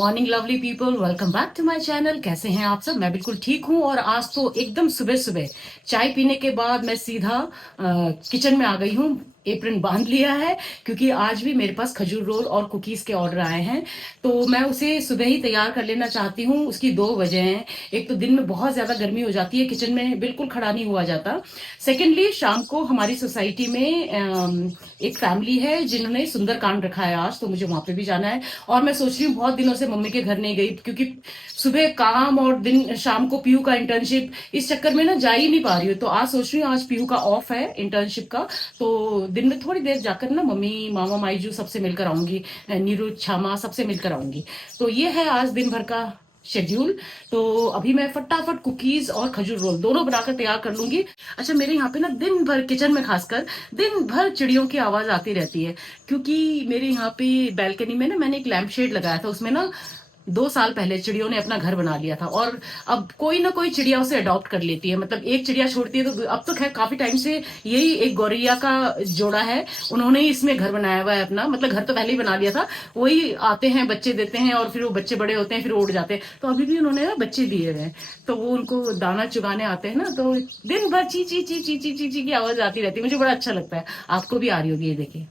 Morning lovely people, welcome back to my channel. कैसे हैं आप सब? मैं बिल्कुल ठीक हूँ। और आज तो एकदम सुबह सुबह चाय पीने के बाद मैं सीधा किचन में आ गई हूँ। एप्रन बांध लिया है क्योंकि आज भी मेरे पास खजूर रोल और कुकीज के ऑर्डर आए हैं, तो मैं उसे सुबह ही तैयार कर लेना चाहती हूँ। उसकी दो वजह हैं। एक तो दिन में बहुत ज्यादा गर्मी हो जाती है, किचन में बिल्कुल खड़ा नहीं हुआ जाता। सेकेंडली, शाम को हमारी सोसाइटी में एक फैमिली है जिन्होंने सुंदरकांड रखा है आज, तो मुझे वहां पे भी जाना है। और मैं सोच रही हूँ, बहुत दिनों से मम्मी के घर नहीं गई क्योंकि सुबह काम और दिन शाम को पीयू का इंटर्नशिप, इस चक्कर में ना जा ही नहीं पा रही हूँ। तो आज सोच रही हूँ, आज पीयू का ऑफ है इंटर्नशिप का, तो दिन में थोड़ी देर जाकर ना मम्मी मामा माईजू सबसे मिलकर आऊंगी, नीरू छामा सबसे मिलकर आऊंगी। तो ये है आज दिन भर का शेड्यूल। तो अभी मैं फटाफट कुकीज और खजूर रोल दोनों बनाकर तैयार कर लूंगी। अच्छा, मेरे यहाँ पे ना दिन भर किचन में खासकर दिन भर चिड़ियों की आवाज आती रहती है, क्योंकि मेरे यहाँ पे बैल्कनी में ना मैंने एक लैंप शेड लगाया था, उसमें ना 2 साल पहले चिड़ियों ने अपना घर बना लिया था। और अब कोई ना कोई चिड़िया उसे अडॉप्ट कर लेती है, मतलब एक चिड़िया छोड़ती है तो अब तो खैर काफी टाइम से यही एक गौरैया का जोड़ा है, उन्होंने ही इसमें घर बनाया हुआ है अपना। मतलब घर तो पहले ही बना लिया था, वही आते हैं बच्चे देते हैं और फिर वो बच्चे बड़े होते हैं फिर उड़ जाते हैं। तो अभी भी उन्होंने ना बच्चे दिए हुए हैं, तो वो उनको दाना चुगाने आते हैं ना, तो दिन भर ची ची ची ची ची ची ची की आवाज आती रहती है। मुझे बड़ा अच्छा लगता है। आपको भी आ रही होगी, ये देखिए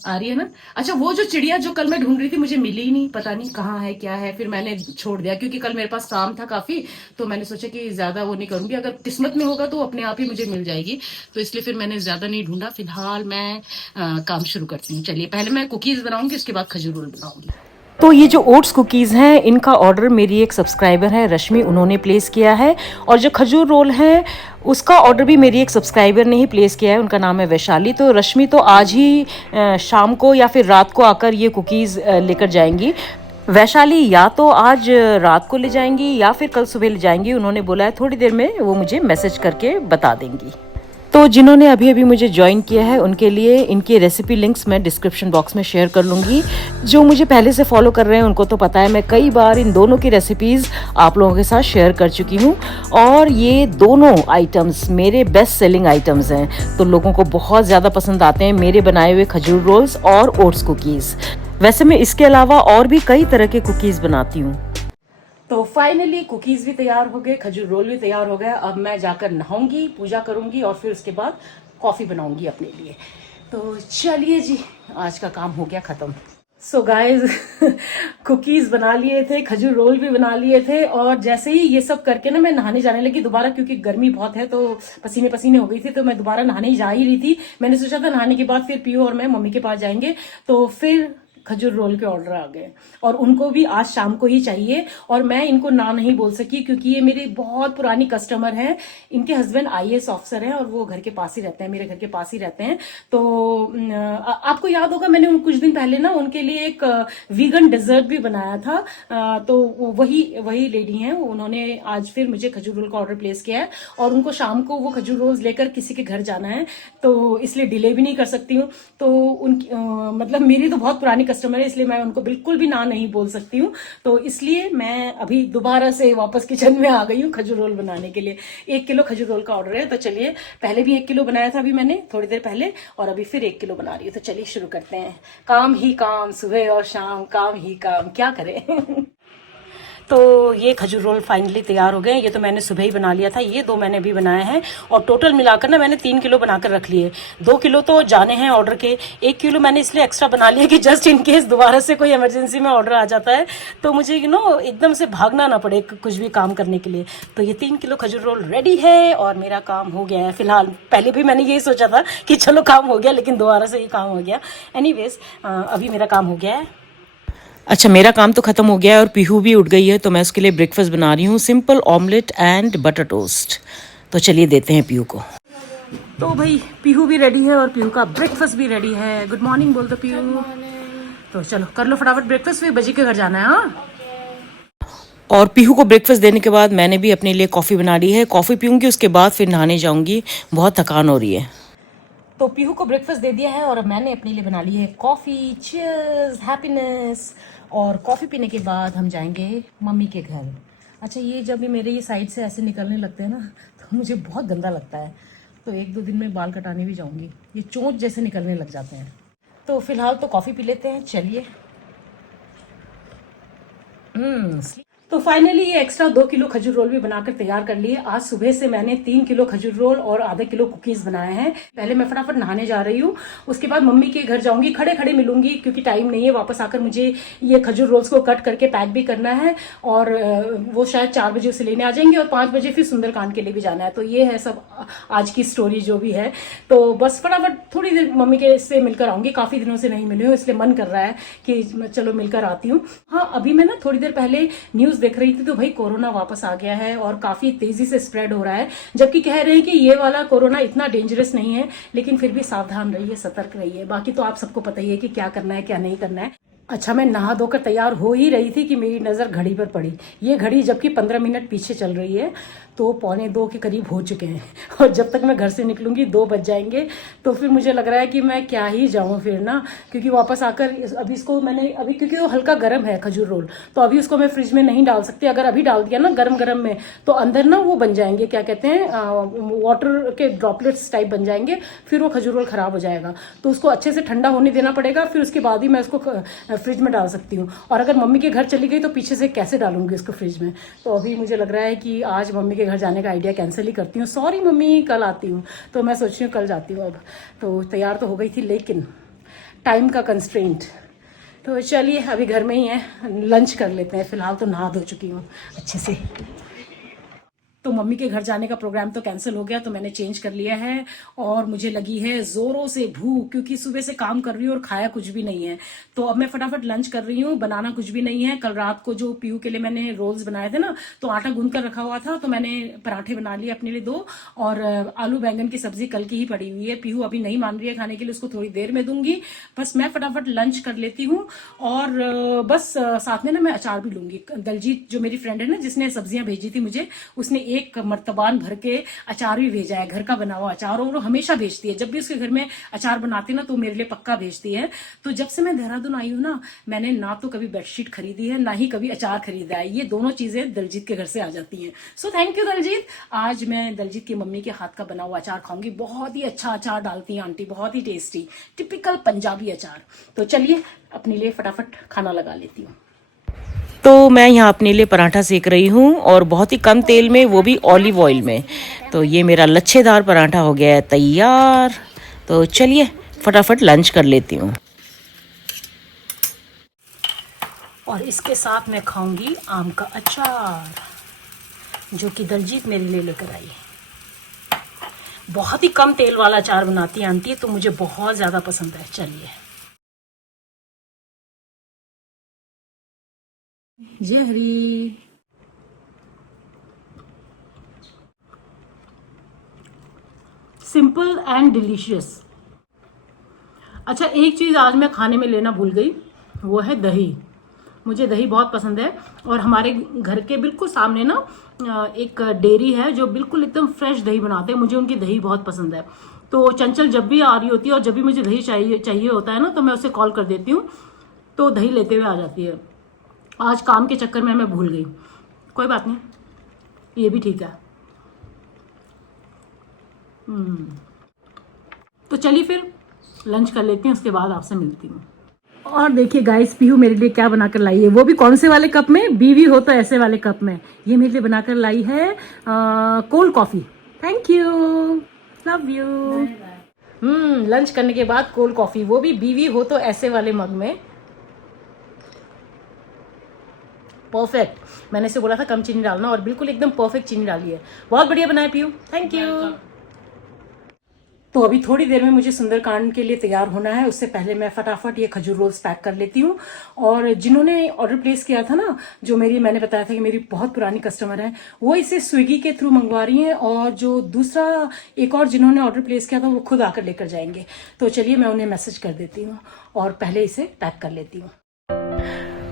आ रही है ना। अच्छा, वो जो चिड़िया जो कल मैं ढूंढ रही थी मुझे मिली ही नहीं, पता नहीं कहाँ है क्या है, फिर मैंने छोड़ दिया क्योंकि कल मेरे पास काम था काफी। तो मैंने सोचा कि ज्यादा वो नहीं करूंगी, अगर किस्मत में होगा तो अपने आप ही मुझे मिल जाएगी। तो इसलिए फिर मैंने ज्यादा नहीं ढूंढा। फिलहाल मैं काम शुरू करती हूँ। चलिए, पहले मैं कुकीज बनाऊंगी, उसके बाद खजूर रोल बनाऊंगी। तो ये जो ओट्स कुकीज़ हैं, इनका ऑर्डर मेरी एक सब्सक्राइबर है रश्मि, उन्होंने प्लेस किया है। और जो खजूर रोल है उसका ऑर्डर भी मेरी एक सब्सक्राइबर ने ही प्लेस किया है, उनका नाम है वैशाली। तो रश्मि तो आज ही शाम को या फिर रात को आकर ये कुकीज़ लेकर जाएंगी। वैशाली या तो आज रात को ले जाएंगी या फिर कल सुबह ले जाएंगी, उन्होंने बोला है। थोड़ी देर में वो मुझे मैसेज करके बता देंगी। तो जिन्होंने अभी अभी मुझे ज्वाइन किया है उनके लिए इनकी रेसिपी लिंक्स मैं डिस्क्रिप्शन बॉक्स में शेयर कर लूँगी। जो मुझे पहले से फॉलो कर रहे हैं उनको तो पता है, मैं कई बार इन दोनों की रेसिपीज़ आप लोगों के साथ शेयर कर चुकी हूँ। और ये दोनों आइटम्स मेरे बेस्ट सेलिंग आइटम्स हैं, तो लोगों को बहुत ज़्यादा पसंद आते हैं मेरे बनाए हुए खजूर रोल्स और ओट्स कुकीज़। वैसे मैं इसके अलावा और भी कई तरह के कुकीज़ बनाती हूँ। तो फाइनली कुकीज भी तैयार हो गए, खजूर रोल भी तैयार हो गया। अब मैं जाकर नहाऊंगी, पूजा करूंगी और फिर उसके बाद कॉफी बनाऊंगी अपने लिए। तो चलिए जी, आज का काम हो गया खत्म। सो गाइज, कुकीज बना लिए थे, खजूर रोल भी बना लिए थे, और जैसे ही ये सब करके ना मैं नहाने जाने लगी दोबारा, क्योंकि गर्मी बहुत है तो पसीने पसीने हो गई थी, तो मैं दोबारा नहाने ही जा ही रही थी। मैंने सोचा था नहाने के बाद फिर पीयू और मैं मम्मी के पास जाएंगे, तो फिर खजूर रोल के ऑर्डर आ गए और उनको भी आज शाम को ही चाहिए। और मैं इनको ना नहीं बोल सकी क्योंकि ये मेरी बहुत पुरानी कस्टमर हैं। इनके हस्बैंड आईएएस ऑफिसर हैं और वो घर के पास ही रहते हैं, मेरे घर के पास ही रहते हैं। तो आपको याद होगा, मैंने कुछ दिन पहले ना उनके लिए एक वीगन डेजर्ट भी बनाया था। तो वही लेडी हैं, उन्होंने आज फिर मुझे खजूर रोल का ऑर्डर प्लेस किया है और उनको शाम को वो खजूर रोल्स लेकर किसी के घर जाना है, तो इसलिए डिले भी नहीं कर सकती हूँ। तो उनकी मतलब मेरी तो बहुत पुरानी कस्टमर है, इसलिए मैं उनको बिल्कुल भी ना नहीं बोल सकती हूँ। तो इसलिए मैं अभी दोबारा से वापस किचन में आ गई हूँ खजूर रोल बनाने के लिए। 1 किलो खजूर रोल का ऑर्डर है, तो चलिए, पहले भी 1 किलो बनाया था अभी मैंने थोड़ी देर पहले, और अभी फिर 1 किलो बना रही हूँ। तो चलिए शुरू करते हैं। काम ही काम, सुबह और शाम काम ही काम, क्या करें। तो ये खजूर रोल फाइनली तैयार हो गए। ये तो मैंने सुबह ही बना लिया था, ये 2 मैंने भी बनाए हैं, और टोटल मिलाकर ना मैंने 3 किलो बनाकर रख लिए। 2 किलो तो जाने हैं ऑर्डर के, 1 किलो मैंने इसलिए एक्स्ट्रा बना लिया कि जस्ट इन केस दोबारा से कोई इमरजेंसी में ऑर्डर आ जाता है तो मुझे एकदम से भागना ना पड़े कुछ भी काम करने के लिए। तो ये 3 किलो खजूर रोल रेडी है और मेरा काम हो गया है फिलहाल। पहले भी मैंने यही सोचा था कि चलो काम हो गया, लेकिन दोबारा से ये काम हो गया। एनीवेज, अभी मेरा काम हो गया है। अच्छा, मेरा काम तो ख़त्म हो गया है और पीहू भी उठ गई है, तो मैं उसके लिए ब्रेकफास्ट बना रही हूँ, simple omelette and butter toast. तो चलिए देते हैं पीहू को। तो भाई पीहू भी रेडी है और पीहू का ब्रेकफास्ट भी रेडी है। गुड मॉर्निंग बोल दो पीहू। तो चलो कर लो फटाफट ब्रेकफास्ट, फिर बजी के घर जाना है। हाँ, और पीहू को ब्रेकफास्ट देने के बाद मैंने भी अपने लिए कॉफ़ी बना ली है। कॉफ़ी पीऊँगी, उसके बाद फिर नहाने जाऊँगी, बहुत थकान हो रही है। तो पीहू को ब्रेकफास्ट दे दिया है और अब मैंने अपने लिए बना ली है कॉफ़ी। Cheers, happiness. और कॉफ़ी पीने के बाद हम जाएंगे मम्मी के घर। अच्छा, ये जब भी मेरे ये साइड से ऐसे निकलने लगते हैं ना, तो मुझे बहुत गंदा लगता है, तो 1-2 दिन में बाल कटाने भी जाऊंगी, ये चोंच जैसे निकलने लग जाते हैं। तो फिलहाल तो कॉफ़ी पी लेते हैं, चलिए। तो फाइनली ये एक्स्ट्रा 2 किलो खजूर रोल भी बनाकर तैयार कर लिए। आज सुबह से मैंने 3 किलो खजूर रोल और आधा किलो कुकीज बनाए हैं। पहले मैं फटाफट नहाने जा रही हूँ, उसके बाद मम्मी के घर जाऊंगी, खड़े खड़े मिलूंगी क्योंकि टाइम नहीं है। वापस आकर मुझे ये खजूर रोल्स को कट करके पैक भी करना है और वो शायद 4 बजे उसे लेने आ जाएंगे और 5 बजे फिर सुंदरकांड के लिए भी जाना है। तो ये है सब आज की स्टोरी जो भी है। तो बस फटाफट थोड़ी देर मम्मी के से मिलकर आऊंगी, काफी दिनों से नहीं मिली हूँ इसलिए मन कर रहा है कि चलो मिलकर आती हूँ। हाँ, अभी मैं ना थोड़ी देर पहले न्यूज देख रही थी तो भाई कोरोना वापस आ गया है और काफी तेजी से स्प्रेड हो रहा है। जबकि कह रहे हैं कि ये वाला कोरोना इतना डेंजरस नहीं है, लेकिन फिर भी सावधान रहिए, सतर्क रहिए। बाकी तो आप सबको पता ही है कि क्या करना है क्या नहीं करना है। अच्छा, मैं नहा धोकर तैयार हो ही रही थी कि मेरी नज़र घड़ी पर पड़ी। ये घड़ी जबकि 15 मिनट पीछे चल रही है, तो 1:45 के करीब हो चुके हैं और जब तक मैं घर से निकलूंगी 2 बज जाएंगे। तो फिर मुझे लग रहा है कि मैं क्या ही जाऊं फिर ना, क्योंकि वापस आकर अभी इसको मैंने अभी क्योंकि वो हल्का गर्म है खजूर रोल, तो अभी उसको मैं फ्रिज में नहीं डाल सकती। अगर अभी डाल दिया ना गर्म गर्म में तो अंदर ना वो बन जाएंगे, क्या कहते हैं, वाटर के ड्रॉपलेट्स टाइप बन जाएंगे, फिर वो खजूर रोल खराब हो जाएगा। तो उसको अच्छे से ठंडा होने देना पड़ेगा, फिर उसके बाद ही मैं उसको फ्रिज में डाल सकती हूँ। और अगर मम्मी के घर चली गई तो पीछे से कैसे डालूंगी उसको फ्रिज में। तो अभी मुझे लग रहा है कि आज मम्मी के घर जाने का आइडिया कैंसिल ही करती हूँ। सॉरी मम्मी, कल आती हूँ। तो मैं सोच रही हूँ कल जाती हूँ। अब तो तैयार तो हो गई थी लेकिन टाइम का कंस्ट्रेंट। तो चलिए अभी घर में ही है, लंच कर लेते हैं। फिलहाल तो नहा धो चुकी हूँ अच्छे से। तो मम्मी के घर जाने का प्रोग्राम तो कैंसिल हो गया, तो मैंने चेंज कर लिया है और मुझे लगी है जोरों से भूख, क्योंकि सुबह से काम कर रही हूँ और खाया कुछ भी नहीं है। तो अब मैं फटाफट लंच कर रही हूँ। बनाना कुछ भी नहीं है। कल रात को जो पीयू के लिए मैंने रोल्स बनाए थे ना, तो आटा गूंद कर रखा हुआ था, तो मैंने पराठे बना लिए अपने लिए 2 और आलू बैंगन की सब्जी कल की ही पड़ी हुई है। पीयू अभी नहीं मान रही है खाने के लिए, उसको थोड़ी देर में दूंगी। बस मैं फटाफट लंच कर लेती हूँ और बस साथ में ना मैं अचार भी लूंगी। दलजीत जो मेरी फ्रेंड है ना, जिसने सब्जियां भेजी थी मुझे, उसने एक मर्तबान भर के अचार भी भेजा है, घर का बना हुआ अचार। और वो हमेशा भेजती है, जब भी उसके घर में अचार बनाती है ना तो मेरे लिए पक्का भेजती है। तो जब से मैं देहरादून आई हूँ ना, मैंने ना तो कभी बेडशीट खरीदी है, ना ही कभी अचार खरीदा है। ये दोनों चीजें दलजीत के घर से आ जाती हैं। So thank you Daljeet. आज मैं दलजीत की मम्मी के हाथ का बना हुआ अचार खाऊंगी। बहुत ही अच्छा अचार डालती है आंटी, बहुत ही टेस्टी, टिपिकल पंजाबी अचार। तो चलिए अपने लिए फटाफट खाना लगा लेती हूँ। तो मैं यहाँ अपने लिए पराठा सेक रही हूँ और बहुत ही कम तेल में, वो भी ऑलिव ऑयल में। तो ये मेरा लच्छेदार पराठा हो गया है तैयार। तो चलिए फटाफट लंच कर लेती हूँ। और इसके साथ मैं खाऊंगी आम का अचार, जो कि दलजीत मेरे लिए लेकर आई है। बहुत ही कम तेल वाला अचार बनाती है आंटी, तो मुझे बहुत ज्यादा पसंद है। चलिए। जय हरी। Simple and delicious. अच्छा, एक चीज़ आज मैं खाने में लेना भूल गई, वो है दही। मुझे दही बहुत पसंद है और हमारे घर के बिल्कुल सामने ना एक डेयरी है जो बिल्कुल एकदम फ्रेश दही बनाते हैं। मुझे उनकी दही बहुत पसंद है। तो चंचल जब भी आ रही होती है और जब भी मुझे दही चाहिए होता है ना, तो मैं उसे कॉल कर देती हूँ, तो दही लेते हुए आ जाती है। आज काम के चक्कर में मैं भूल गई। कोई बात नहीं, ये भी ठीक है। तो चलिए फिर लंच कर लेती हूँ, उसके बाद आपसे मिलती हूँ। और देखिए गाइस, पीहू मेरे लिए क्या बनाकर लाई है, वो भी कौन से वाले कप में, बीवी हो तो ऐसे वाले कप में। ये मेरे लिए बनाकर लाई है cold coffee. Thank you, love you. Lunch करने के बाद कोल्ड कॉफी, वो भी बीवी हो तो ऐसे वाले मग में। परफेक्ट। मैंने इसे बोला था कम चीनी डालना और बिल्कुल एकदम परफेक्ट चीनी डाली है। बहुत बढ़िया बनाया पीयू, थैंक यू। तो अभी थोड़ी देर में मुझे सुंदरकांड के लिए तैयार होना है। उससे पहले मैं फटाफट ये खजूर रोल्स पैक कर लेती हूँ। और जिन्होंने ऑर्डर प्लेस किया था ना, जो मैंने बताया था कि मेरी बहुत पुरानी कस्टमर है, वो इसे स्विगी के थ्रू मंगवा रही हैं। और जो दूसरा एक और जिन्होंने ऑर्डर प्लेस किया था, वो खुद आकर लेकर जाएंगे। तो चलिए मैं उन्हें मैसेज कर देती हूँ और पहले इसे पैक कर लेती हूँ।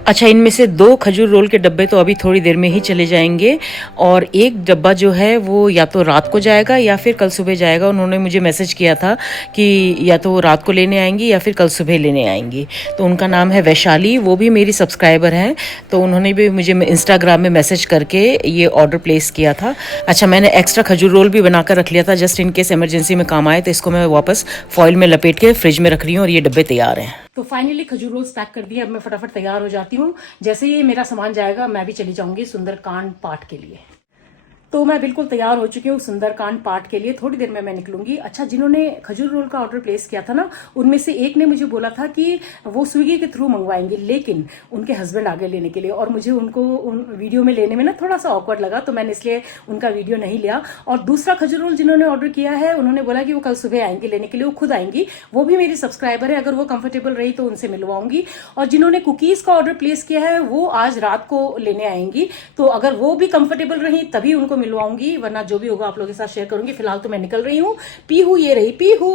अच्छा, इनमें से 2 खजूर रोल के डब्बे तो अभी थोड़ी देर में ही चले जाएंगे और एक डब्बा जो है वो या तो रात को जाएगा या फिर कल सुबह जाएगा। उन्होंने मुझे मैसेज किया था कि या तो वो रात को लेने आएंगी या फिर कल सुबह लेने आएंगी। तो उनका नाम है वैशाली, वो भी मेरी सब्सक्राइबर हैं। तो उन्होंने भी मुझे इंस्टाग्राम में मैसेज करके ये ऑर्डर प्लेस किया था। अच्छा, मैंने एक्स्ट्रा खजूर रोल भी बनाकर रख लिया था, जस्ट इन केस इमरजेंसी में काम आए। तो इसको मैं वापस फॉइल में लपेट के फ्रिज में रख रही हूँ और ये डब्बे तैयार हैं। तो फाइनली खजूर रोल्स पैक कर दिए। अब मैं फटाफट तैयार हो जाती हूँ। जैसे ही मेरा सामान जाएगा मैं भी चली जाऊंगी सुंदरकांड पाठ के लिए। तो मैं बिल्कुल तैयार हो चुकी हूँ सुंदरकांड पाठ के लिए। थोड़ी देर में मैं निकलूंगी। अच्छा, जिन्होंने खजूर रोल का ऑर्डर प्लेस किया था ना, उनमें से एक ने मुझे बोला था कि वो स्विगी के थ्रू मंगवाएंगे, लेकिन उनके हस्बैंड आगे लेने के लिए, और मुझे उनको वीडियो में लेने में ना थोड़ा सा ऑकवर्ड लगा, तो मैंने इसलिए उनका वीडियो नहीं लिया। और दूसरा खजूर रोल जिन्होंने ऑर्डर किया है, उन्होंने बोला कि वो कल सुबह आएंगे लेने के लिए, वो खुद आएंगी। वो भी मेरी सब्सक्राइबर है, अगर वो कंफर्टेबल रही तो उनसे मिलवाऊंगी। और जिन्होंने कुकीज का ऑर्डर प्लेस किया है वो आज रात को लेने आएंगी, तो अगर वो भी कंफर्टेबल रही तभी उनको मिलवाऊंगी, वरना जो भी होगा आप लोगों के साथ शेयर करूंगी। फिलहाल तो मैं निकल रही हूँ। पीहू ये रही, पीहू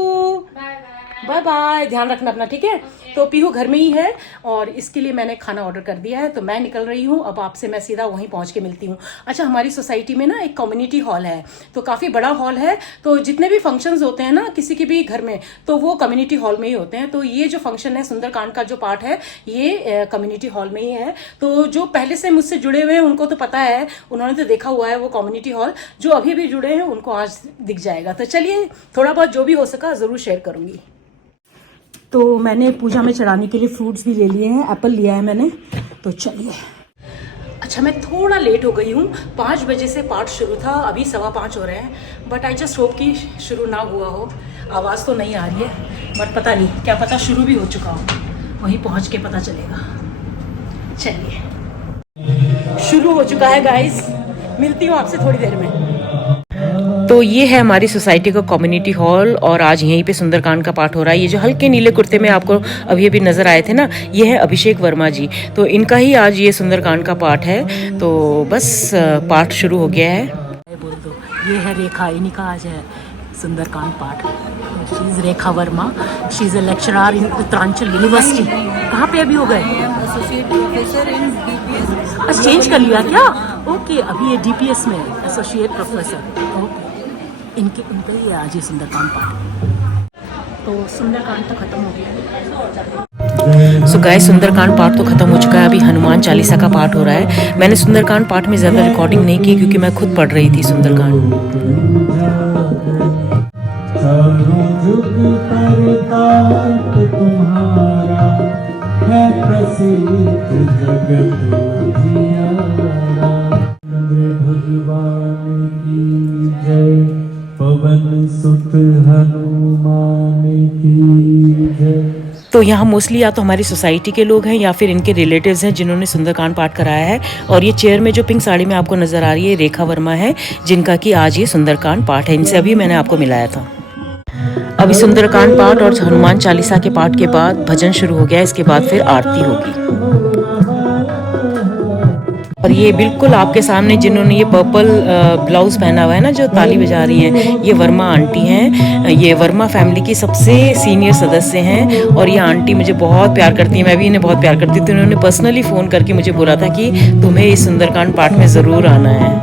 बाय बाय, ध्यान रखना अपना, ठीक है। तो पीहू घर में ही है और इसके लिए मैंने खाना ऑर्डर कर दिया है, तो मैं निकल रही हूँ। अब आपसे मैं सीधा वहीं पहुंच के मिलती हूँ। अच्छा, हमारी सोसाइटी में ना एक कम्युनिटी हॉल है, तो काफ़ी बड़ा हॉल है, तो जितने भी फंक्शंस होते हैं ना किसी के भी घर में, तो वो कम्युनिटी हॉल में ही होते हैं। तो ये जो फंक्शन है सुंदरकांड का जो पार्ट है, ये कम्युनिटी हॉल में ही है। तो जो पहले से मुझसे जुड़े हुए हैं उनको तो पता है, उन्होंने तो देखा हुआ है वो कम्युनिटी हॉल। जो अभी भी जुड़े हैं उनको आज दिख जाएगा। तो चलिए, थोड़ा बहुत जो भी हो सका ज़रूर शेयर करूँगी। तो मैंने पूजा में चढ़ाने के लिए फ्रूट्स भी ले लिए हैं, एप्पल लिया है मैंने, तो चलिए। अच्छा, मैं थोड़ा लेट हो गई हूँ। 5 बजे से पाठ शुरू था, अभी 5:15 हो रहे हैं, बट आई जस्ट होप कि शुरू ना हुआ हो। आवाज़ तो नहीं आ रही है, बट पता नहीं, क्या पता शुरू भी हो चुका हो, वहीं पहुँच के पता चलेगा। चलिए, शुरू हो चुका है गाइस, मिलती हूँ आपसे थोड़ी देर में। तो ये है हमारी सोसाइटी का कम्युनिटी हॉल और आज यहीं पे सुंदरकांड का पाठ हो रहा है। ये जो हल्के नीले कुर्ते में आपको अभी अभी नजर आए थे ना, ये है अभिषेक वर्मा जी, तो इनका ही आज ये सुंदरकांड का पाठ है। तो बस पाठ शुरू हो गया है। बोल दो, ये है रेखा, इन्हीं का आज है सुंदरकांड पाठ। She is Rekha Verma, she is a lecturer in Uttaranchal university. कहाँ पे अभी हो गए? Associate professor in DPS. अच्छा, चेंज कर लिया क्या? ओके, अभी ये डीपीएस में एसोसिएट प्रोफेसर। ओके, उनका ही आज ये सुंदरकांड पाठ। तो सुंदरकांड तो खत्म हो गया। सो गाइस, सुंदरकांड पाठ तो खत्म हो चुका है, अभी हनुमान चालीसा का पाठ हो रहा है। मैंने सुंदरकांड पाठ में ज़्यादा रिकॉर्डिंग नहीं की क्योंकि मैं खुद पढ़ रही थी सुंदरकांड। तुम्हारा है प्रसिद्ध जगत जियारा। भगवान की जय, पवन सुत हनुमान की जय। तो यहाँ मोस्टली या तो हमारी सोसाइटी के लोग हैं या फिर इनके रिलेटिव्स हैं जिन्होंने सुंदरकांड पाठ कराया है। और ये चेयर में जो पिंक साड़ी में आपको नज़र आ रही है, रेखा वर्मा है, जिनका कि आज ये सुंदरकांड पाठ है। इनसे अभी मैंने आपको मिलाया था। अभी सुंदरकांड पाठ और हनुमान चालीसा के पाठ के बाद भजन शुरू हो गया, इसके बाद फिर आरती होगी। और ये बिल्कुल आपके सामने जिन्होंने ये पर्पल ब्लाउज पहना हुआ है ना, जो ताली बजा रही हैं, ये वर्मा आंटी हैं। ये वर्मा फैमिली की सबसे सीनियर सदस्य हैं और ये आंटी मुझे बहुत प्यार करती हैं, मैं भी इन्हें बहुत प्यार करती हूँ। तो उन्होंने पर्सनली फ़ोन करके मुझे बोला था कि तुम्हें इस सुंदरकांड पाठ में ज़रूर आना है।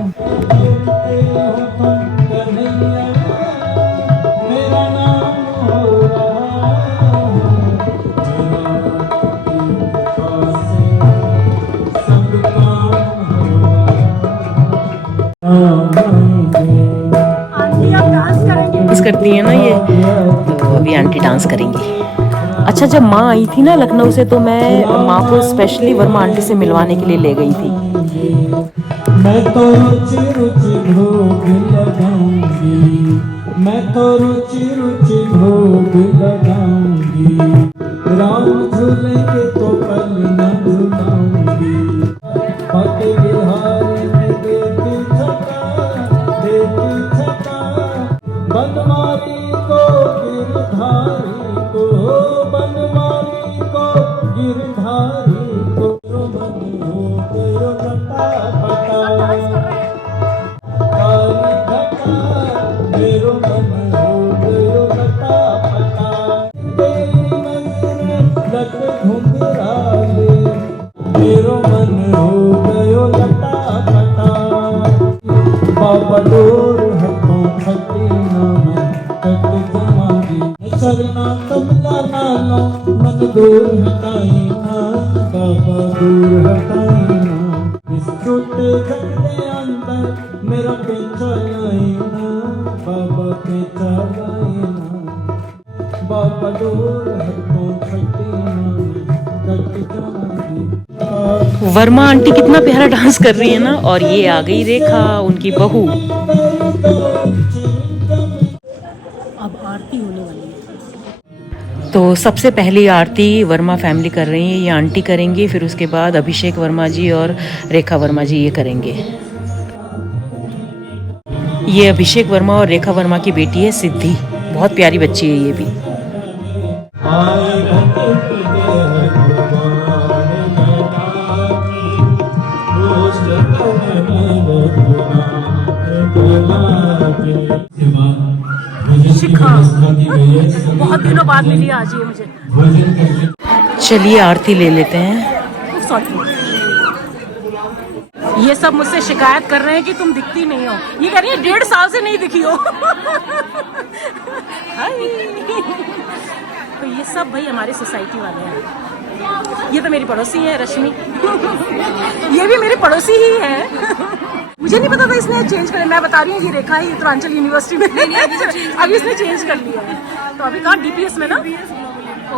डांस करती है ना ये, तो अभी आंटी डांस करेंगी। अच्छा, जब माँ आई थी ना लखनऊ से, तो मैं माँ को स्पेशली वर्मा आंटी से मिलवाने के लिए ले गई थी। मैं तो रुचि रुचि भोग लगाऊंगी, मैं तो रुचि रुचि भोग लगाऊंगी। राम झूलेंगे तो पल न झुलाऊंगी। पट बिहारी में देती छटा, देती छटा। बनवारी को गिरधारी को, बनवारी को गिरधारी को। मन हो गयो लटा पटा, काली घटा मेरो मन हो गयो लटा पटा। तेरी नजर लग घुंघराले, मेरो मन हो गयो लटा पटा। बाबा डोर हथों खटे नाम कट जमागी। सरना कमला नालो मन दूर हटाई ना, बाबा दूर हटाई ना। इस छोटे घर के अंदर मेरा पेचा लाई ना, बाबा पेचा लाई ना। बाबा डोर हथों खटे ना। वर्मा आंटी कितना प्यारा डांस कर रही है ना। और ये आ गई रेखा, उनकी बहू। अब आरती होने वाली है। तो सबसे पहली आरती वर्मा फैमिली कर रही है, ये आंटी करेंगी, फिर उसके बाद अभिषेक वर्मा जी और रेखा वर्मा जी ये करेंगे। ये अभिषेक वर्मा और रेखा वर्मा की बेटी है सिद्धि, बहुत प्यारी बच्ची है ये भी। शिखा बहुत दिनों बाद मिली आज ये मुझे। चलिए आरती ले लेते हैं। सॉरी, ये सब मुझसे शिकायत कर रहे हैं कि तुम दिखती नहीं हो। ये कह रही है 1.5 साल से नहीं दिखी हो। हाय। तो ये सब भाई हमारे सोसाइटी वाले हैं। ये तो मेरी पड़ोसी है रश्मि। ये भी मेरी पड़ोसी ही है। मुझे नहीं पता था इसने चेंज कर, मैं बता रही हूँ ये रेखा है उत्तरांचल यूनिवर्सिटी में। अभी इसने चेंज कर लिया है। तो अभी कहाँ डीपीएस में ना।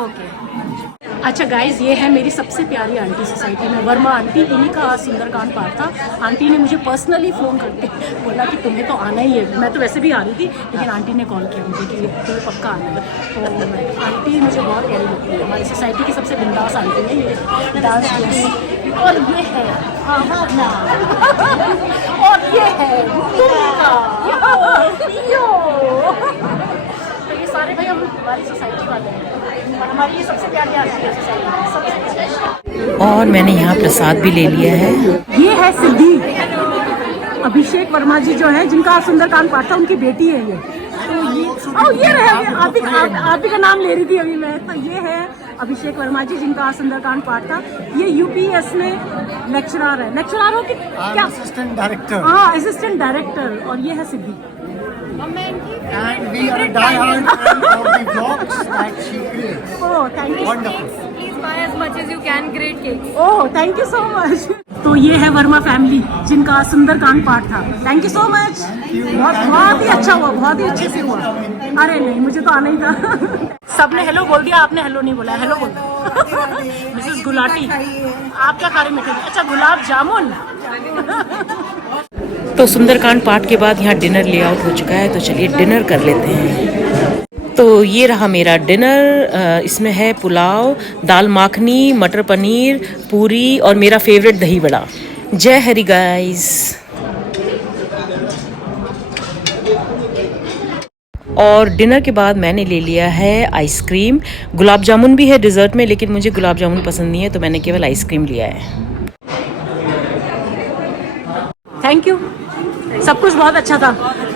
ओके। अच्छा गाइज, ये है मेरी सबसे प्यारी आंटी सोसाइटी में, वर्मा आंटी। इन्हीं का आज सुंदरकांड पाठ था। आंटी ने मुझे पर्सनली फ़ोन करके बोला कि तुम्हें तो आना ही है। मैं तो वैसे भी आ रही थी, लेकिन आंटी ने कॉल किया मुझे कि तुम्हें पक्का आना है। तो आंटी मुझे बहुत प्यारी लगती है। हमारी सोसाइटी की सबसे बिंदास आंटी है ये, डांस करती। और ये है और ये है यो। तो ये सारे भाई हम हमारी सोसाइटी वाले हैं। और हमारी ये सबसे प्यारी आंटी है सोसाइटी में, सबसे स्पेशल। और मैंने यहाँ प्रसाद भी ले लिया है। ये है सिद्धि, अभिषेक वर्मा जी जो है, जिनका सुंदरकांड पाठ था, उनकी बेटी है ये। तो ये रहे, आप ही का नाम ले रही थी अभी मैं। तो ये है अभिषेक वर्मा जी, जिनका सुंदरकांड पाठ था। ये यूपीएस में लेक्चरर है। लेक्चरर हो कि क्या? assistant director. हाँ, असिस्टेंट डायरेक्टर। और ये है सिद्धि। And we are a die-hard fan of the vlogs that she creates. Oh thank you. Wonderful. Please buy as much as you can. Great cakes. Oh thank you so much. तो ये है Verma family, जिनका सुंदरकांड पाठ था। Thank you so much. बहुत ही अच्छा हुआ, बहुत ही अच्छे से हुआ। अरे नहीं, मुझे तो आना ही था। सबने हेलो बोल दिया, आपने हेलो नहीं बोला। हेलो बोल दो। मिसेस गुलाटी, आप क्या खा रहे मीठे में? अच्छा, गुलाब जामुन। तो सुंदरकांड पाठ के बाद यहाँ डिनर लेआउट हो चुका है, तो चलिए डिनर कर लेते हैं। तो ये रहा मेरा डिनर। इसमें है पुलाव, दाल माखनी, मटर पनीर, पूरी और मेरा फेवरेट दही वड़ा। जय हरि गाइस। और डिनर के बाद मैंने ले लिया है आइसक्रीम। गुलाब जामुन भी है डिज़र्ट में, लेकिन मुझे गुलाब जामुन पसंद नहीं है, तो मैंने केवल आइसक्रीम लिया है। Thank you. सब कुछ बहुत अच्छा था,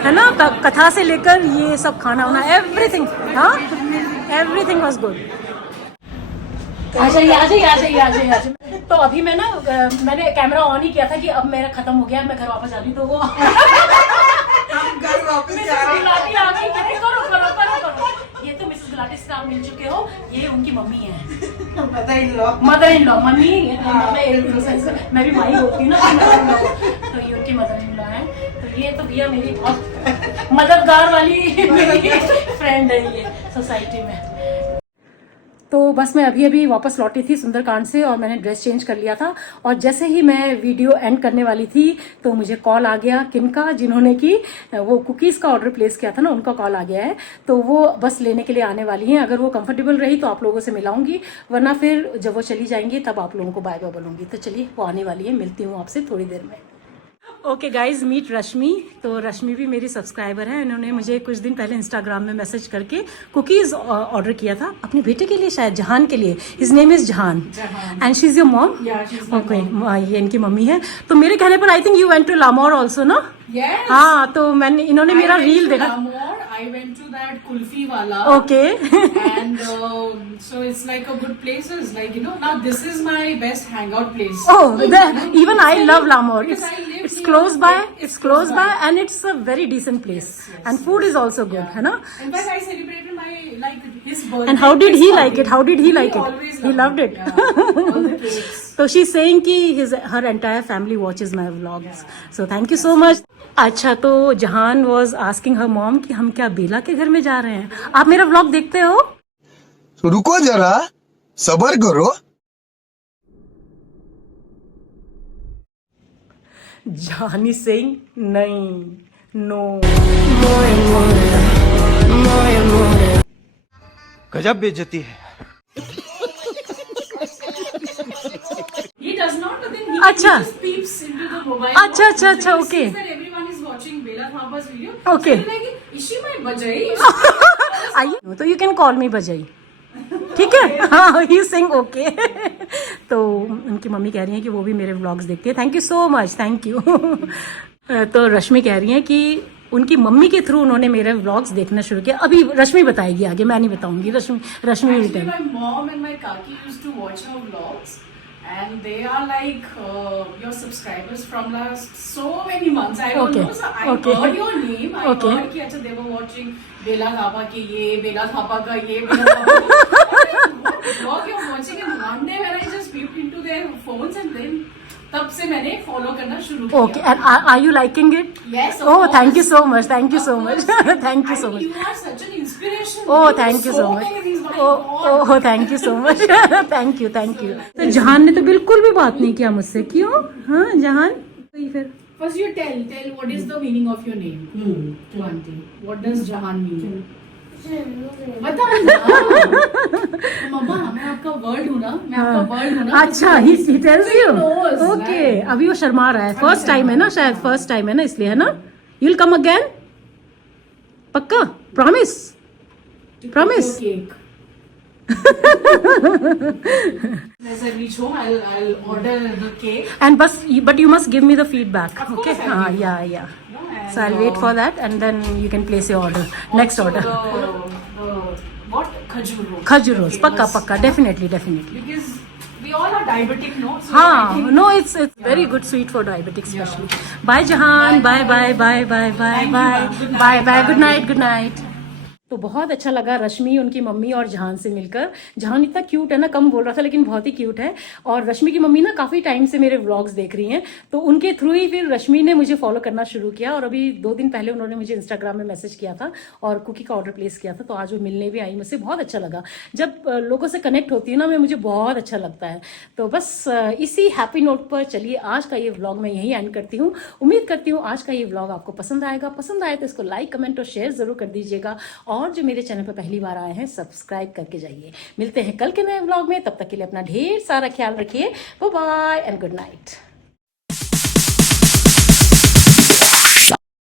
है ना? कथा से लेकर ये सब खाना वाना, एवरीथिंग। हाँ, एवरीथिंग वाज गुड। आ जाइए आ जाइए आ जाइए आ जाइए आ जाइए। तो अभी मैं ना, मैंने कैमरा ऑन ही किया था कि अब मेरा खत्म हो गया, मैं घर वापस जा रही। तो वो घर वापस जा रही। करो करो करो करो। ये तो मिसेस गुलाटी से आप मिल चुके हो, ये उनकी मम्मी है। Mother in law mummy. मैं भी माई होती हूँ ना, तो ये उनकी मदर इन लॉ है। तो ये तो भैया मेरी बहुत मददगार वाली मेरी फ्रेंड है ये सोसाइटी में। तो बस मैं अभी अभी वापस लौटी थी सुंदरकांड से, और मैंने ड्रेस चेंज कर लिया था। और जैसे ही मैं वीडियो एंड करने वाली थी, तो मुझे कॉल आ गया किनका, जिन्होंने कि वो कुकीज़ का ऑर्डर प्लेस किया था ना, उनका कॉल आ गया है। तो वो बस लेने के लिए आने वाली हैं। अगर वो कंफर्टेबल रही तो आप लोगों से मिलाऊंगी, वरना फिर जब वो चली जाएंगी तब आप लोगों को बाय बाय बोलूंगी। तो चलिए, वो आने वाली है, मिलती हूँ आपसे थोड़ी देर में। ओके गाइज, मीट रश्मि। तो रश्मि भी मेरी सब्सक्राइबर है। इन्होंने मुझे कुछ दिन पहले इंस्टाग्राम में मैसेज करके कुकीज़ ऑर्डर किया था अपने बेटे के लिए, शायद जहान के लिए। His name is Jahan and she is your mom. Okay, ये इनकी मम्मी है। तो मेरे कहने पर I think you went to Lamor also ना? हाँ, तो मैंने, इन्होंने मेरा रील देखा। I went to that kulfi wala. Okay. And so it's like a good places. Like, you know, now this is my best hangout place. Oh, even I love Lamor. Because I live It's near close by. Bombay. It's close by, and it's a very decent place. Yes. And food is also good, है ना? In fact, I celebrated my his birthday. And how did he like party. it? How did he like it? Always He loved it. Yeah, all the cakes. So she's saying कि her entire family watches my vlogs. So thank you so much. अच्छा, तो जहान was asking her mom कि हम क्या बेला के घर में जा रहे हैं? आप मेरा व्लॉग देखते हो? रुको जरा, सबर करो। Jahani saying नहीं, no. गजब बेइज्जती है। He does not, but then he अच्छा। just peeps into the mobile. अच्छा, अच्छा, अच्छा, He okay. sees that everyone is watching Bella Thapa's video. Okay. So he's like, is she my Bajai? आइए, तो you can call me बजाई, ठीक है? हाँ, ही सिंग ओके। तो उनकी मम्मी कह रही हैं कि वो भी मेरे व्लॉग्स देखती है। Thank you so much, thank you. तो रश्मि कह रही हैं कि उनकी मम्मी के थ्रू उन्होंने मेरे व्लॉग्स देखना शुरू किया। अभी रश्मि बताएगी आगे, मैं नहीं बताऊंगी। रश्मि will Actually, tell. my mom and my kaki used to watch her vlogs, and they are like your subscribers from last so many months. I don't Okay. know. So I Okay. heard your name. I Okay. heard कि अच्छा they were watching Bella Thapa के ये, Bella Thapa का ये, Bella Thapa का what vlog you're watching? And one day when I just peeped into their phones, and then तब से मैंने फॉलो करना शुरू किया. Okay, and are you liking it? Yes. Of Oh, course. thank you so much. Thank you so Of much. course. Thank you I so mean, much. You are such an inspiration. Oh, You do thank you so much. many things. My God. Oh, thank you so much. Thank you, thank you. तो जहान ने तो बिल्कुल भी बात नहीं किया मुझसे, क्यों? हाँ, जहान? तो फिर First, you tell what is the meaning of your name. One thing. What does Jahan mean? बता ना. मम्मा, मैं आपका वर्ड हूँ ना. मैं आपका वर्ड हूँ ना. अच्छा, he tells you. knows, Okay, right? अभी वो शर्मा रहा है. फर्स्ट टाइम है ना, शायद फर्स्ट टाइम है ना, इसलिए है ना. You'll come again? पक्का? Promise? Promise? Cake. As I reach home, I'll order the cake. And but you must give me the feedback. Of Okay? course I'll हाँ, give you. yeah. And, So I'll wait for that, and then you can place your order. Next also order. The what khajur rolls. Khajur rolls. The पक्का famous- पक्का. Definitely. Because we all are diabetic, no? So I हाँ, think- no, it's very good sweet for diabetics especially. Bye Jahan, bye. Thank you, ma'am. Good night. Bye. Good night. तो बहुत अच्छा लगा रश्मि, उनकी mummy और जहान से मिलकर। जहान इतना क्यूट है ना, कम बोल रहा था लेकिन बहुत ही क्यूट है। और रश्मि की मम्मी ना काफ़ी टाइम से मेरे व्लॉग्स देख रही हैं, तो उनके थ्रू ही फिर रश्मि ने मुझे फॉलो करना शुरू किया। और अभी 2 दिन पहले उन्होंने मुझे इंस्टाग्राम में मैसेज किया था और कुकी का ऑर्डर प्लेस किया था, तो आज वो मिलने भी आई मुझसे। बहुत अच्छा लगा, जब लोगों से कनेक्ट होती है ना, मुझे बहुत अच्छा लगता है। तो बस इसी हैप्पी नोट पर चलिए आज का ये व्लॉग मैं यही एंड करती हूँ। उम्मीद करती हूँ आज का ये व्लॉग आपको पसंद आएगा। पसंद आए तो इसको लाइक, कमेंट और शेयर जरूर कर दीजिएगा। और जो मेरे चैनल पर पहली बार आए हैं, सब्सक्राइब करके जाइए। मिलते हैं कल के नए व्लॉग में, तब तक के लिए अपना ढेर सारा ख्याल रखिए। Bye bye and good night.